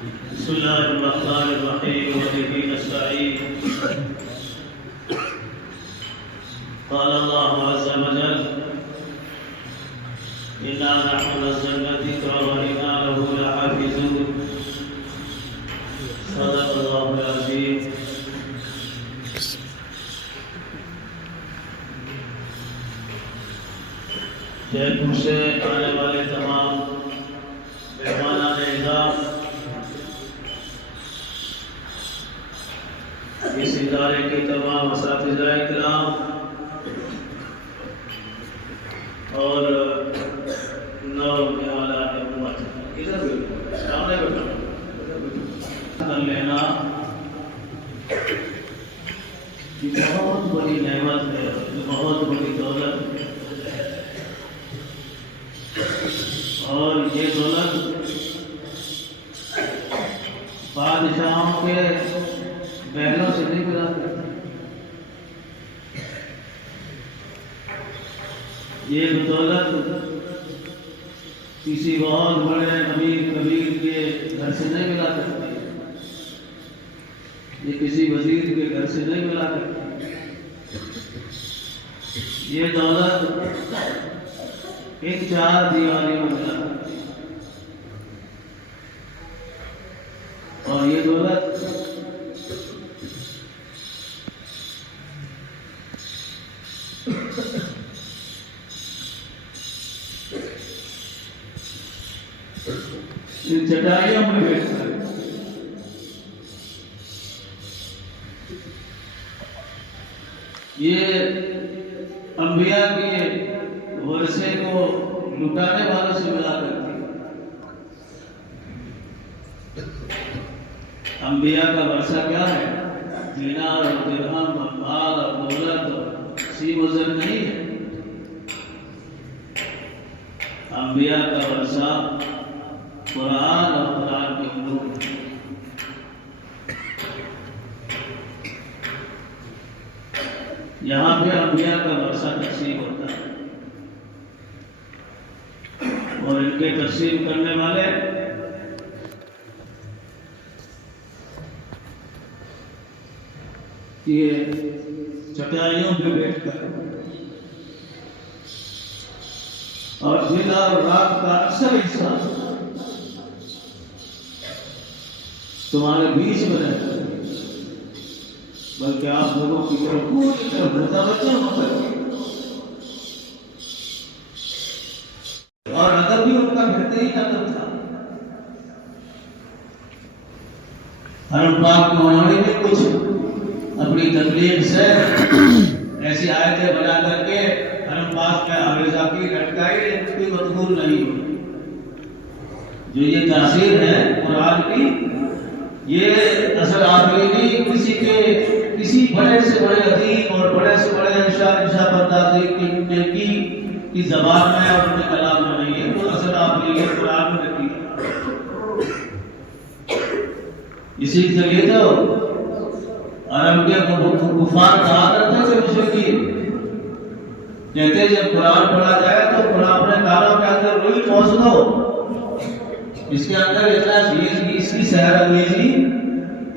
بسم الله الرحمن الرحيم وبه نستعين. قال الله عز وجل: إنا نحن نزلنا الذكر وإنا له لحافظون. صدق الله العظيم. جے پور سے آنے والے تمام مہمانان اعزاز، اس ادارے کے تمام اساتذہ کرام اور نوجوانان امت، ادھر سامنے بیٹھو کر لینا یہ بہت بڑی نعمت ہے، بہت بڑی دولت ہے، اور یہ دولت بادشاہوں کے محلوں سے نہیں ملا کرتی، یہ دولت کسی بہت بڑے امیر کبیر کے گھر سے نہیں ملا کرتی، یہ کسی وزیر کے گھر سے نہیں ملا کرتی، یہ دولت ایک چار دیواری میں ملا کرتی، اور یہ دولت ان چٹائیوں میں بیٹھتا ہے۔ یہ انبیاء کے ورثے کو لٹانے والوں سے ملا کرتی ہے۔ انبیاء کا ورثہ کیا ہے؟ دینار اور درہم اور مال اور دولت اور سیم و زر نہیں ہے۔ انبیاء کا ورثہ قرآن اور قرآن کے علوم ہے۔ یہاں پہ انبیاء کا ورثہ تقسیم ہوتا ہے، اور ان کے تقسیم کرنے والے یہ چٹائیوں پہ بیٹھ کر اور دن اور رات کا اکثر حصہ تمہارے بیچ میں رہتا ہے، بلکہ آپ لوگوں کی طرف پوری طرح متوجہ ہو کر، اور ادب بھی ان کا بہترین ادب تھا۔ حرم پاک میں انہوں نے بھی کچھ اپنی تبلیغ سے ایسی آیتیں بنا کر کے حرم پاک میں حافظہ کی لٹکائی، کوئی مقبول نہیں ہوئی۔ جو یہ تاثیر ہے قرآن کی، یہ اثر آفریدی کسی بڑے سے بڑے ادیب اور بڑے سے بڑے انشاء پردازی کی زبان میں اور ان کے کلام میں نہیں ہے، وہ اثر آفریدی قرآن میں رکھی ہے۔ اسی لیے تو عرب کے کفار کہا کرتے تھے مشرکین، کہتے جب قرآن پڑھا جائے تو قرآن اپنے کانوں کے اندر روئی پہنچ دو، اس کے اندر اتنا اس کی سحر انگیزی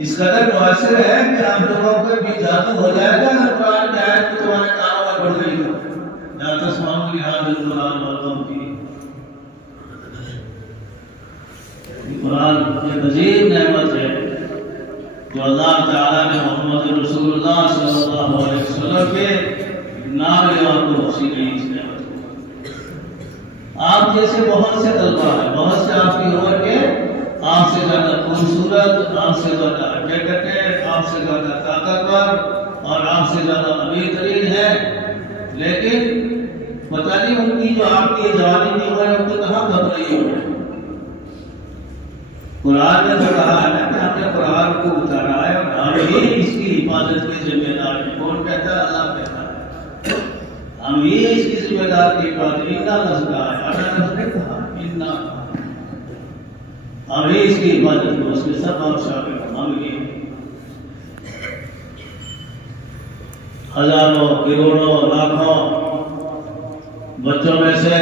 اس قدر مؤثر ہے کہ آپ لوگوں کو بھی جادو ہو جائے گا اگر قرآن کی آیت کو تمہارے کانوں میں پڑھ گئی تو۔ لا تسمعوا لهذا القرآن والغوا فيه۔ قرآن یہ عظیم نعمت ہے جو اللہ تعالیٰ نے محمد رسول اللہ صلی اللہ علیہ وسلم کے نام اور کو بخشی گئی اس نعمت کو۔ آپ جیسے بہت سے طلبہ ہیں، بہت سے آپ کی عمر کے، آپ سے زیادہ خوبصورت، آپ سے زیادہ ایجوکیٹڈ، آپ سے زیادہ طاقتور اور آپ سے زیادہ امیر ترین ہیں، لیکن پتہ نہیں ان کی جو آپ کی جوانی کی عمر ہے ان کو کہاں کب رہی ہو۔ قرآن نے تو کہا ہے نا کہ ہم نے قرآن کو اتارا ہے اور ہم ہی اس کی حفاظت کے ذمہ دار ہیں۔ کون کہتا ہے؟ اللہ کہتا ہے ہم ہی اس کی ذمہ دار کی حفاظت انا نزدہ ہے، انا نزدہ کہا انا، ہم ہی اس کی حفاظت کو، اس کے سب ہم شامل ہم ہی۔ ہزاروں کروڑوں لاکھوں بچوں میں سے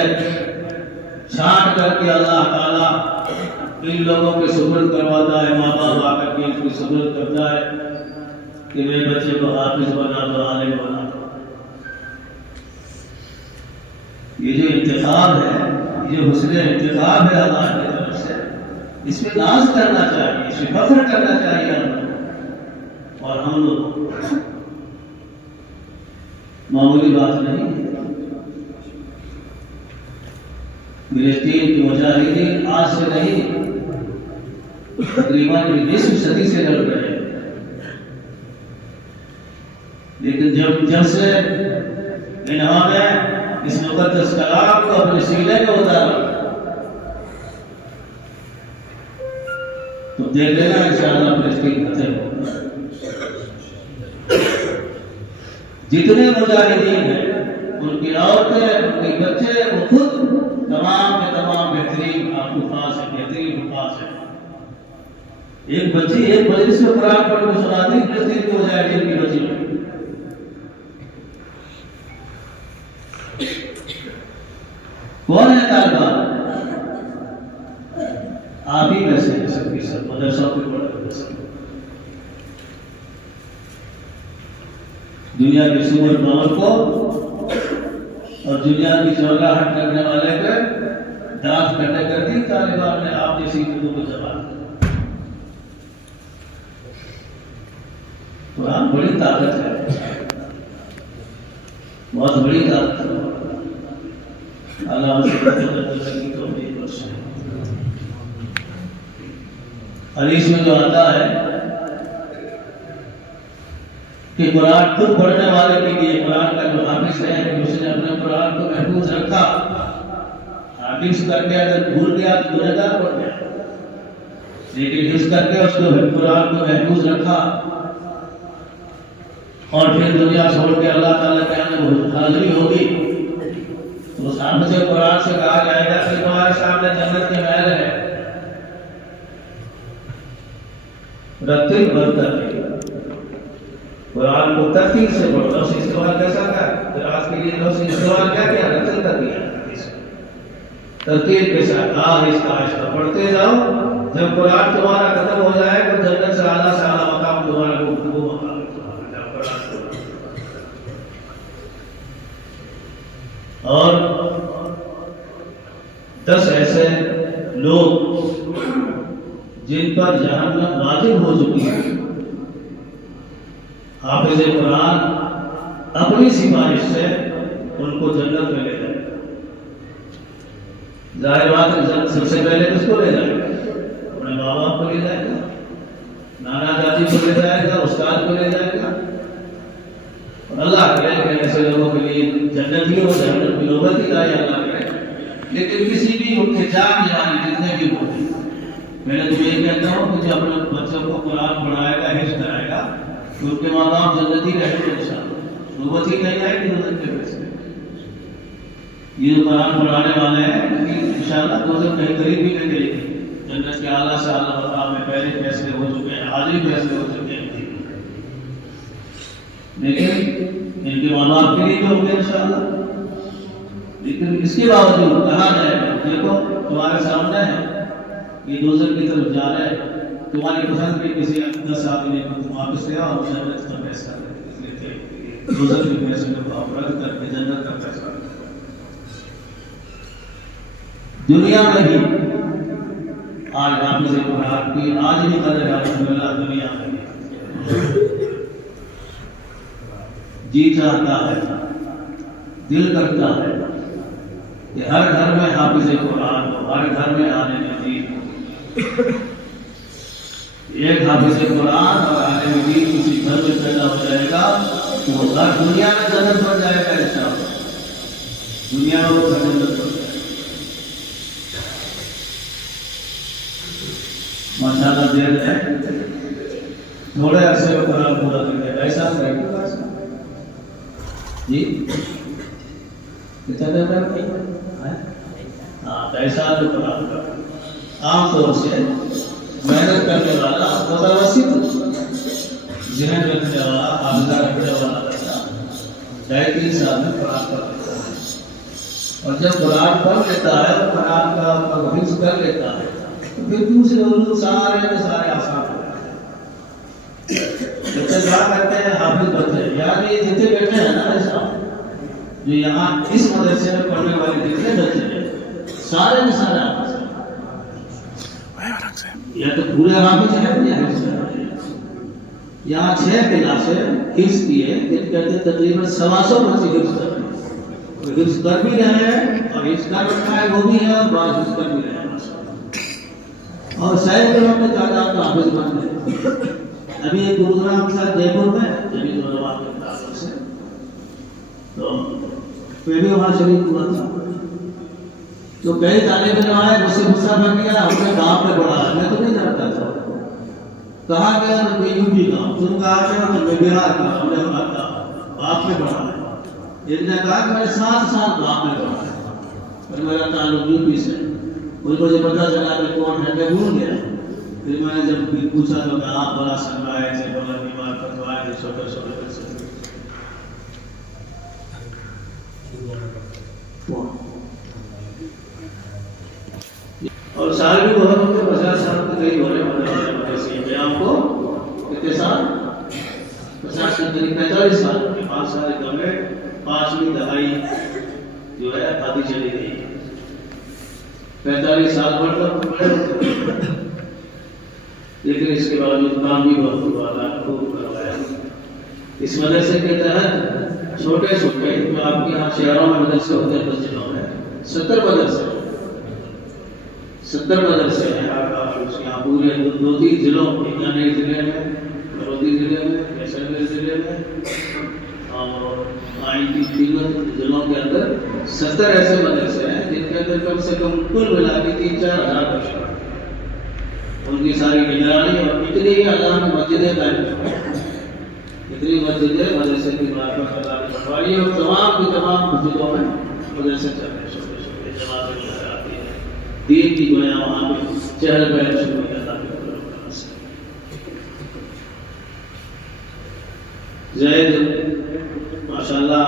چھانٹ کر کے اللہ تعالیٰ ان لوگوں کے سپرد کرواتا ہے، ماں باپ آ کر کے ان کی سپرد کرتا ہے کہ میرے بچے کو حافظ بنا دو، عالم بنا دو۔ یہ جو انتخاب ہے، یہ حسن انتخاب ہے اللہ کی طرف سے، اس میں ناز کرنا چاہیے، اس میں فخر کرنا چاہیے ہم لوگ، اور ہم لوگ معمولی بات نہیں ہے۔ فلسطین کی مجاہدین آج سے نہیں، تقریباً 20 صدی سے لڑ رہے ہیں، لیکن جب سے انہوں نے اس مقدس کلام کو اپنے سینے میں اتارا تو دیکھ لینا انشاءاللہ فلسطین فتح ہوگا۔ جتنے مجاہدین ہیں، ان کی عورتیں، ان کے بچے، وہ خود تمام کے تمام بہترین آپ کو پاس ہے، بہترین حفاظ ہے۔ ایک بچی ایک مجلس میں قرآن پڑھ کے سناتی فلسطین کی مجاہدین کی بچی میں۔ کون ہے طالبان؟ آپ ہی میں سے سب کی سب مدرسوں کے پڑھ سب دنیا کے سور ماحول کو اور دنیا کی چوراہٹ کرنے والے پہ دانت کٹے کر دی طالبان نے آپ جیسی لوگوں کو زبان۔ قرآن بڑی طاقت ہے، بہت بڑی طاقت ہے۔ اللہ کی توفیق بخشے۔ حدیث میں جو آتا ہے کہ قرآن خود پڑھنے والے کے لیے، قرآن کا جو حافظ ہے کہ اس نے اپنے قرآن کو محفوظ رکھا، حافظ کر کے اگر بھول گیا تو گنہگار پڑ گیا، لیکن حفظ کر کے اس کو قرآن کو محفوظ رکھا اور پھر دنیا چھوڑ کے اللہ تعالیٰ کے اندر حاضری ہوگی تو اس حافظ قرآن سے کہا جائے گا کہ تمہارے سامنے جنت کے محل ہے، رتل برتل قرآن کو ترتیب سے پڑھو۔ اس استعمال کیسا تھا؟ پھر آج کے لیے اس استعمال کیا کیا؟ رتل کر دیا، ترتیب کے ساتھ آہستہ آہستہ پڑھتے جاؤ۔ جب قرآن تمہارا ختم ہو جائے تو جنت سے اعلیٰ مقام تمہارا وہ مقام ہے تمہارا۔ اور 10 ایسے لوگ جن پر جہنم واجب ہو چکی ہے، حافظ قرآن اپنی سفارش سے ان کو جنت میں لے جائے گا۔ ظاہر بات ہے سب سے پہلے کس کو لے جائے گا؟ اپنے ماں باپ کو لے جائے گا، نانا دادی کو لے جائے گا، استاد کو لے جائے گا، اور اللہ کرے کہ ایسے لوگوں کے لیے جنت ہی ہو، جنت کی نوبت ہی لائے اللہ کرے۔ لیکن کسی بھی ان کے جان جانی جتنے بھی ہوتے، میں تو یہ کہتا ہوں کہ جو اپنے بچوں کو قرآن پڑھائے گا، حفظ کرائے گا، تو ان کے ماں باپ جنت ہی رہیں گے انشاءاللہ، نوبت ہی نہیں آئے گی جنت کے پیسے۔ یہ جو قرآن پڑھانے والے ہیں انشاءاللہ دوزخ کہیں قریب بھی نہیں گئی، جنت کے اعلیٰ سے اعلیٰ مقام میں پہلے فیصلے ہو چکے ہیں، آج ہی فیصلے ہو چکے ہیں، لیکن ان کے ماں باپ کے لیے بھی ہوں گے انشاءاللہ۔ لیکن اس کے باوجود کہا جائے گا دیکھو تمہارے سامنے ہے، یہ دوزخ کی طرف جا رہے ہیں، تمہاری پسند کے کسی 10 آدمی کو تم واپس لے آؤ، جنت کا فیصلہ لیتے دوزخ کے فیصلے کو آپ رد کر کے جنت کا فیصلہ۔ دنیا میں بھی آج حافظ قرآن کی آج بھی قدر ہے الحمدللہ، دنیا میں بھی جی چاہتا ہے، دل کرتا ہے کہ ہر گھر میں حافظ قرآن ہو، ہر گھر میں عالم دین ہو۔ ایک حافظ قرآن اور عالم دین کسی گھر میں پیدا ہو جائے گا تو وہ گھر دنیا میں جنت بن جائے گا انشاءاللہ، دنیا میں وہ جنت بن جائے گا۔ ماشاءاللہ دیر ہے، تھوڑے عرصے میں قرآن پورا کر دے گا، ایسا کرے گا جی کتنا دیر میں؟ ہاں ایسا تو قرآن کا عام طور سے محنت کرنے والا، متوسط ذہن رکھنے والا، حافظہ رکھنے والا بچہ 2.5-3 سال میں قرآن پڑھ لیتا ہے، اور جب قرآن پڑھ لیتا ہے اور قرآن کا حفظ کر لیتا ہے پھر دوسرے اردو سارے کے سارے آسان ہو گئے. بچے کیا کرتے ہیں؟ حافظ بچے، یعنی جتنے بیٹھے ہیں نا صاحب جو یہاں اس مدرسے میں پڑھنے والے جتنے بچے ہیں سارے کے سارے حافظ ہیں. یا تو پورے حافظ ہیں یا حفظ ہیں. یہاں 6 کلاسیں حفظ کی ہے، جن کہتے تقریباً 125 بچے حفظ کر رہے ہیں. حفظ کر بھی رہے ہیں اور حفظ کر رکھا ہے وہ بھی ہے، اور بعض حفظ کر بھی رہے ہیں. اور سینکڑوں میں تعداد کا حافظ بن گئے. ابھی ایک پروگرام تھا جے پور میں، ابھی تو نواز کے تعلق سے، تو میں بھی وہاں شریک ہوا تھا. تو کئی طالب علم آئے، مجھ سے غصہ بن گیا، ہم نے گاؤں میں پڑھا. میں تو نہیں جانتا تھا. کہا گیا میں یو پی کا ہوں، تم کہا گیا میں بہار کا، ہم نے کہا باپ میں پڑھا ہے. ایک نے کہا کہ میں 7 سال باپ میں پڑھا ہے اور میرا تعلق یو پی سے. مجھے پتا چلا کہ کون ہے، میں بھول گیا. پھر میں نے جب پوچھا تو کہ آپ بڑا سنوائے تھے، بڑا بیمار پتوائے تھے، چھوٹے چھوٹے بچے. اور سال بھی بہت ہوتے، 50 سال کے قریب ہونے والے میں آپ کو کتنے سال؟ 50 سے 45 سال. 5 سال کم ہے. 5ویں دہائی جو ہے آدھی چلی گئی. 45 سال بڑھتا لیکن اس کے باوجود کام بھی بہت ہوا، خوب کروایا. اس مدرسے کے تحت چھوٹے چھوٹے جو آپ کے یہاں شہروں میں مدرسے ہوتے ہیں 10 ضلعوں میں 70 مدرسے ہیں. 70 مدرسے ہیں یہاں پورے 2-3 ضلعوں میں، نئی ضلع میں، مرودی ضلع میں، کیسر ضلع میں اور تینوں ضلعوں کے اندر 70 ایسے مدرسے ہیں جن کے اندر کم سے کم کل ملا کے 3-4 ہزار بچے. ان کی ساری نگرانی اور اتنی ہی اللہ کی مسجدیں قائم کروائی، اتنی مسجدیں مدرسے کی معرفت اللہ نے بنوائی. اور تمام کی تمام مسجدوں میں مدرسے چل رہے ہیں، چھوٹے چھوٹے جماعتیں نظر آتی ہیں. دین کی گویا وہاں پہ چہل پہل شروع ہو جاتا ہے. زید ماشاءاللہ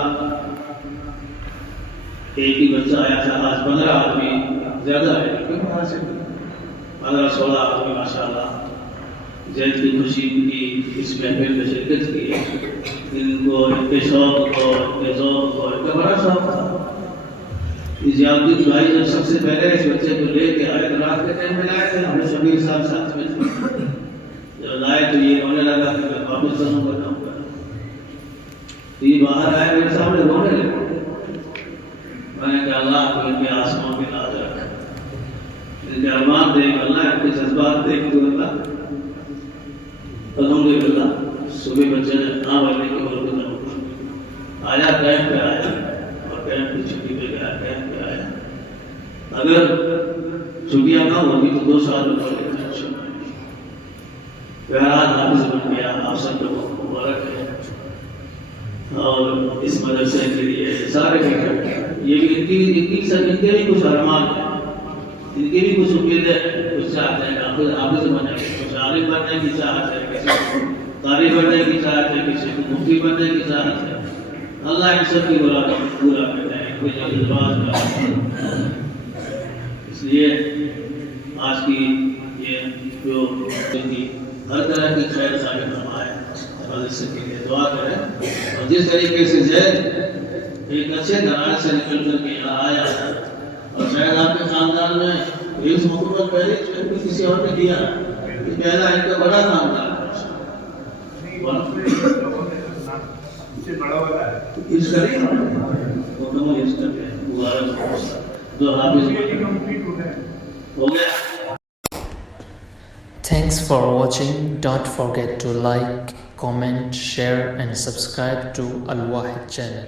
ایک ہی بچہ آیا تھا، آج 15 آدمی زیادہ ہے، 15-16 آدمی ماشاءاللہ زید کی خوشی کی اس محفل میں شرکت کی. ان کو ان کے شوق کو، ان کے ذوق کو، ان کا بڑا شوق تھا. زیادتی بھائی جب سب سے پہلے اس بچے کو لے کے آئے تو رات کے ٹائم میں لائے تھے. ہمیں شبیر صاحب ساتھ میں تھے. جب لائے تو یہ ہونے لگا کہ میں واپس کروں گا. یہ باہر آئے میرے سامنے رونے لگے. میں نے کہا اللہ کو ان کے آسمان کی لاز رکھ، ان کے ارمان دیکھ اللہ، ان کے جذبات دیکھ تو اللہ. الحمدللہ صبح بچے نے نہ بھرنے کے بعد آیا، کیمپ پہ آیا اور کیمپ کی چھٹی پہ گیا. کیمپ پہ آیا، اگر چھٹیاں نہ ہوگی تو 2 سال میں پڑھ لیتا. بہرحال حافظ بن گیا. آپ سب کو مبارک ہے. اور اس مدرسے کے لیے سارے یہ ان کے بھی کچھ ارمان ہیں، ان کی بھی کچھ امیدیں، کچھ چاہتے ہیں حافظ بننے کی، کچھ عالم بننے کی چاہت ہے، کسی کو قاری بننے کی چاہت ہے، کسی کو مفتی بننے کی چاہت ہے. اللہ ان سب کی مراد پورا کرتا ہے، کوئی جذبات کا. اس لیے آج کی یہ جو ہر طرح کی خیر خواہی فرمائے، مدرسے کے لیے دعا کریں. اور جس طریقے سے زید ایک اچھے گھرانے سے نکل کر کے یہاں آیا اور شاید آپ کے خاندان میں اس مکمل پہلے کسی اور نے کیا، پہلا ان کا بڑا کام تھا. اس کا مکمل اس کا مبارک دو حافظ ہو گیا. Thanks for watching. Don't forget to like, comment, share and subscribe to Al Wahid channel.